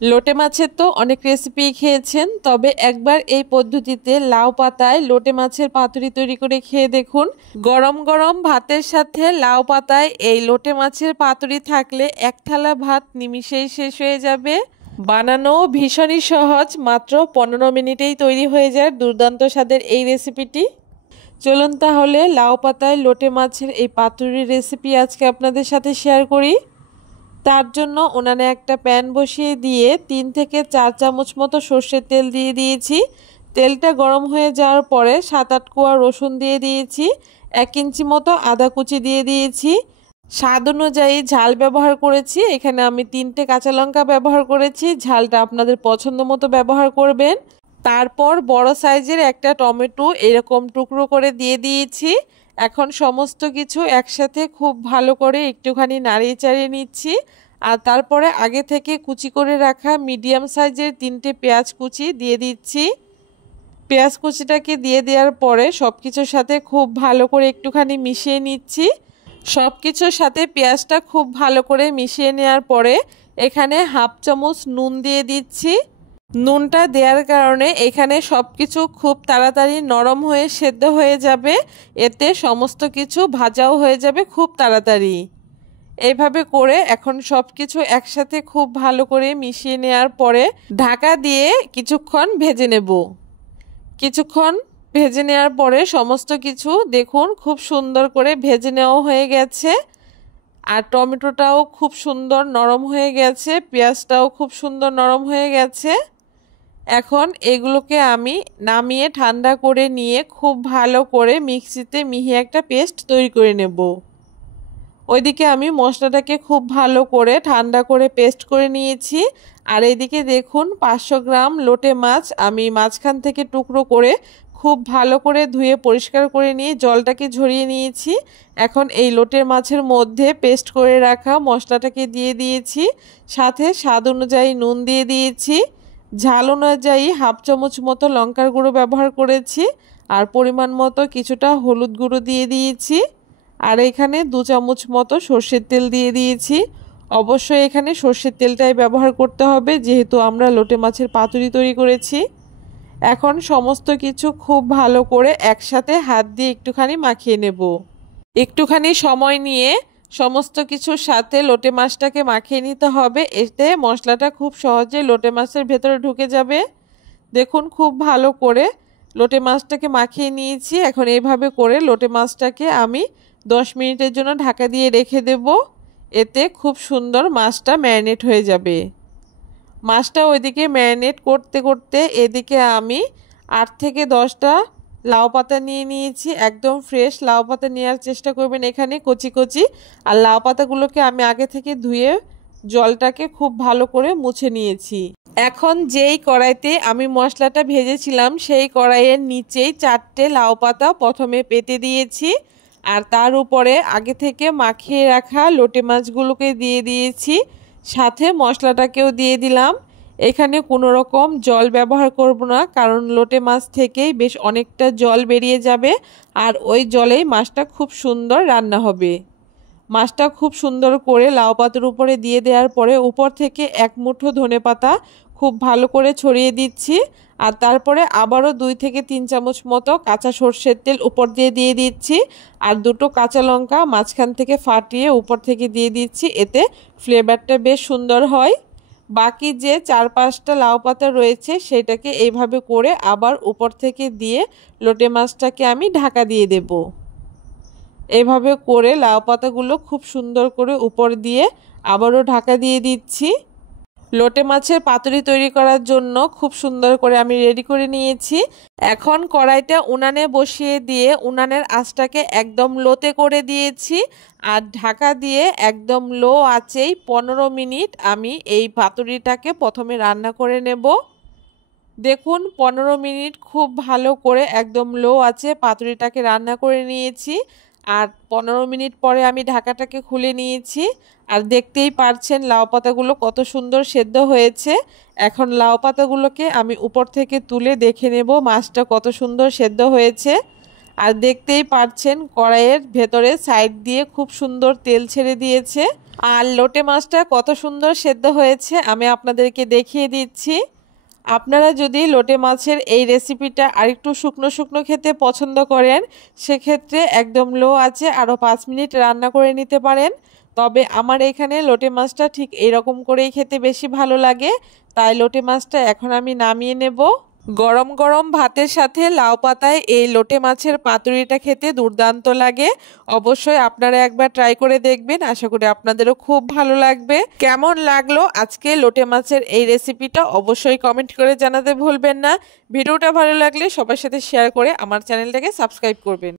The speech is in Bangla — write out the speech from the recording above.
লোটে মাছের তো অনেক রেসিপি খেয়েছেন, তবে একবার এই পদ্ধতিতে লাউ পাতায় লোটে মাছের পাতুরি তৈরি করে খেয়ে দেখুন। গরম গরম ভাতের সাথে লাউ পাতায় এই লোটে মাছের পাতুরি থাকলে এক থালা ভাত নিমিষেই শেষ হয়ে যাবে। বানানো ভীষণই সহজ, মাত্র 15 মিনিটেই তৈরি হয়ে যায় দুর্দান্ত স্বাদের এই রেসিপিটি। চলুন তাহলে লাউ পাতায় লোটে মাছের এই পাতুরির রেসিপি আজকে আপনাদের সাথে শেয়ার করি। তার জন্য উনানে একটা প্যান বসিয়ে দিয়ে 3 থেকে 4 চামচ মতো সর্ষের তেল দিয়ে দিয়েছি। তেলটা গরম হয়ে যাওয়ার পরে 7-8 কোয়া রসুন দিয়ে দিয়েছি, 1 ইঞ্চি মতো আদা কুচি দিয়ে দিয়েছি। স্বাদ অনুযায়ী ঝাল ব্যবহার করেছি, এখানে আমি 3টে কাঁচা লঙ্কা ব্যবহার করেছি। ঝালটা আপনাদের পছন্দ মতো ব্যবহার করবেন। তারপর বড় সাইজের একটা টমেটো এরকম টুকরো করে দিয়ে দিয়েছি। এখন সমস্ত কিছু একসাথে খুব ভালো করে একটুখানি নাড়িয়ে চাড়িয়ে নিচ্ছি। আর তারপরে আগে থেকে কুচি করে রাখা মিডিয়াম সাইজের 3টে পেঁয়াজ কুচি দিয়ে দিচ্ছি। পেঁয়াজ কুচিটাকে দিয়ে দেওয়ার পরে সব কিছুর সাথে খুব ভালো করে একটুখানি মিশিয়ে নিচ্ছি। সব কিছুর সাথে পেঁয়াজটা খুব ভালো করে মিশিয়ে নেওয়ার পরে এখানে 1/2 চামচ নুন দিয়ে দিচ্ছি। নুনটা দেওয়ার কারণে এখানে সব কিছু খুব তাড়াতাড়ি নরম হয়ে সেদ্ধ হয়ে যাবে, এতে সমস্ত কিছু ভাজাও হয়ে যাবে খুব তাড়াতাড়ি। এইভাবে করে এখন সব কিছু একসাথে খুব ভালো করে মিশিয়ে নেওয়ার পরে ঢাকা দিয়ে কিছুক্ষণ ভেজে নেব। কিছুক্ষণ ভেজে নেওয়ার পরে সমস্ত কিছু দেখুন খুব সুন্দর করে ভেজে নেওয়া হয়ে গেছে। আর টমেটোটাও খুব সুন্দর নরম হয়ে গেছে, পেঁয়াজটাও খুব সুন্দর নরম হয়ে গেছে। এখন এগুলোকে আমি নামিয়ে ঠান্ডা করে নিয়ে খুব ভালো করে মিক্সিতে মিহি একটা পেস্ট তৈরি করে নেব। ওইদিকে আমি মশলাটাকে খুব ভালো করে ঠান্ডা করে পেস্ট করে নিয়েছি। আর এইদিকে দেখুন 500 গ্রাম লোটে মাছ আমি মাঝখান থেকে টুকরো করে খুব ভালো করে ধুয়ে পরিষ্কার করে নিয়ে জলটাকে ঝরিয়ে নিয়েছি। এখন এই লোটের মাছের মধ্যে পেস্ট করে রাখা মশলাটাকে দিয়ে দিয়েছি, সাথে স্বাদ অনুযায়ী নুন দিয়ে দিয়েছি। ঝাল অনুযায়ী 1/2 চামচ মতো লঙ্কার গুঁড়ো ব্যবহার করেছি, আর পরিমাণ মতো কিছুটা হলুদ গুঁড়ো দিয়ে দিয়েছি। আর এখানে 2 চামচ মতো সর্ষের তেল দিয়ে দিয়েছি। অবশ্যই এখানে সর্ষের তেলটাই ব্যবহার করতে হবে, যেহেতু আমরা লোটে মাছের পাতুরি তৈরি করেছি। এখন সমস্ত কিছু খুব ভালো করে একসাথে হাত দিয়ে একটুখানি মাখিয়ে নেব। একটুখানি সময় নিয়ে সমস্ত কিছুর সাথে লোটে মাছটাকে মাখিয়ে নিতে হবে, এতে মশলাটা খুব সহজে লোটে মাছের ভেতরে ঢুকে যাবে। দেখুন খুব ভালো করে লোটে মাছটাকে মাখিয়ে নিয়েছি। এখন এইভাবে করে লোটে মাছটাকে আমি 10 মিনিটের জন্য ঢাকা দিয়ে রেখে দেব, এতে খুব সুন্দর মাছটা ম্যারিনেট হয়ে যাবে। মাছটা ওইদিকে ম্যারিনেট করতে করতে এদিকে আমি 8 থেকে 10টা লাউ পাতা নিয়ে নিয়েছি। একদম ফ্রেশ লাউ পাতা নেওয়ার চেষ্টা করবেন এখানে, কচি কচি। আর লাউ পাতাগুলোকে আমি আগে থেকে ধুয়ে জলটাকে খুব ভালো করে মুছে নিয়েছি। এখন যেই কড়াইতে আমি মশলাটা ভেজেছিলাম সেই কড়াইয়ের নিচেই 4টে লাউ পাতা প্রথমে পেতে দিয়েছি। আর তার উপরে আগে থেকে মাখিয়ে রাখা লোটে মাছগুলোকে দিয়ে দিয়েছি, সাথে মশলাটাকেও দিয়ে দিলাম। এখানে কোনো রকম জল ব্যবহার করব না, কারণ লোটে মাছ থেকেই বেশ অনেকটা জল বেরিয়ে যাবে, আর ওই জলেই মাছটা খুব সুন্দর রান্না হবে। মাছটা খুব সুন্দর করে লাউ পাতার উপরে দিয়ে দেওয়ার পরে উপর থেকে 1 মুঠো ধনেপাতা খুব ভালো করে ছড়িয়ে দিচ্ছি। আর তারপরে আবারও 2 থেকে 3 চামচ মতো কাঁচা সর্ষের তেল উপর দিয়ে দিচ্ছি। আর 2টো কাঁচা লঙ্কা মাঝখান থেকে ফাটিয়ে উপর থেকে দিয়ে দিচ্ছি, এতে ফ্লেভারটা বেশ সুন্দর হয়। বাকি যে 4-5টা লাউ পাতা রয়েছে সেটাকে এইভাবে করে আবার উপর থেকে দিয়ে লোটে মাছটাকে আমি ঢাকা দিয়ে দেব। এভাবে করে লাউ পাতাগুলো খুব সুন্দর করে উপর দিয়ে আবারও ঢাকা দিয়ে দিচ্ছি। লোটে মাছের পাতুরি তৈরি করার জন্য খুব সুন্দর করে আমি রেডি করে নিয়েছি। এখন কড়াইটা উনানে বসিয়ে দিয়ে উনানের আঁচটাকে একদম লোতে করে দিয়েছি। আর ঢাকা দিয়ে একদম লো আঁচেই 15 মিনিট আমি এই পাতুরিটাকে প্রথমে রান্না করে নেব। দেখুন 15 মিনিট খুব ভালো করে একদম লো আঁচে পাতুরিটাকে রান্না করে নিয়েছি। আর 15 মিনিট পরে আমি ঢাকাটাকে খুলে নিয়েছি। আর দেখতেই পারছেন লাউ পাতাগুলো কত সুন্দর সেদ্ধ হয়েছে। এখন লাউ পাতাগুলোকে আমি উপর থেকে তুলে দেখে নেব মাছটা কত সুন্দর সেদ্ধ হয়েছে। আর দেখতেই পাচ্ছেন কড়াইয়ের ভেতরে সাইড দিয়ে খুব সুন্দর তেল ছেড়ে দিয়েছে। আর লোটে মাছটা কত সুন্দর সেদ্ধ হয়েছে আমি আপনাদেরকে দেখিয়ে দিচ্ছি। আপনারা যদি লোটে মাছের এই রেসিপিটা আরেকটু শুকনো শুকনো খেতে পছন্দ করেন, সেক্ষেত্রে একদম লো আছে আরও 5 মিনিট রান্না করে নিতে পারেন। তবে আমার এখানে লোটে মাছটা ঠিক এরকম করেই খেতে বেশি ভালো লাগে, তাই লোটে মাছটা এখন আমি নামিয়ে নেব। গরম গরম ভাতের সাথে লাউ পাতায় এই লোটে মাছের পাতুরিটা খেতে দুর্দান্ত লাগে। অবশ্যই আপনারা একবার ট্রাই করে দেখবেন, আশা করি আপনাদেরও খুব ভালো লাগবে। কেমন লাগলো আজকে লোটে মাছের এই রেসিপিটা অবশ্যই কমেন্ট করে জানাতে ভুলবেন না। ভিডিওটা ভালো লাগলে সবার সাথে শেয়ার করে আমার চ্যানেলটাকে সাবস্ক্রাইব করবেন।